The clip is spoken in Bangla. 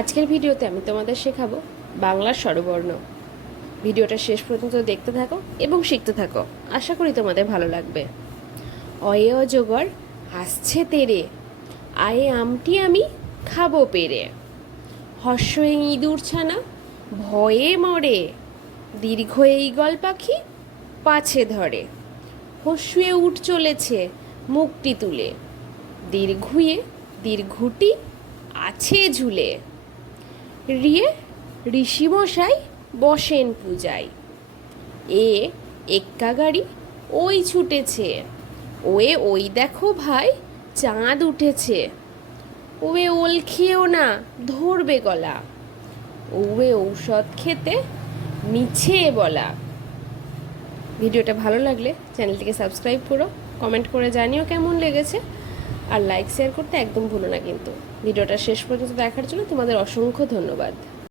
আজকের ভিডিওতে আমি তোমাদের শেখাবো বাংলার স্বরবর্ণ। ভিডিওটা শেষ পর্যন্ত দেখতে থাকো এবং শিখতে থাকো, আশা করি তোমাদের ভালো লাগবে। অয়ে অজগর হাসছে তেরে, আয়ে আমটি আমি খাবো পেরে। হর্ষে ইঁদুর ছানা ভয়ে মরে, দীর্ঘ এই গল পাখি পাছে ধরে। হস্যুয়ে উঠ চলেছে মুখটি তুলে, দীর্ঘুয়ে দীর্ঘটি আছে ঝুলে। রিয়ে ঋষিমশাই বসেন পূজায়, এ এক্কা গাড়ি ওই ছুটেছে। ওয়ে ওই দেখো ভাই চাঁদ উঠেছে। ওয়ে ওল খেয়েও না ধরবে গলা, ওয়ে ঔষধ খেতে মিছে বলা। ভিডিওটা ভালো লাগলে চ্যানেলটিকে সাবস্ক্রাইব করো, কমেন্ট করে জানিও কেমন লেগেছে, আর লাইক শেয়ার করতে একদম ভুলো না কিন্তু। ভিডিওটা শেষ পর্যন্ত দেখার জন্য তোমাদের অসংখ্য ধন্যবাদ।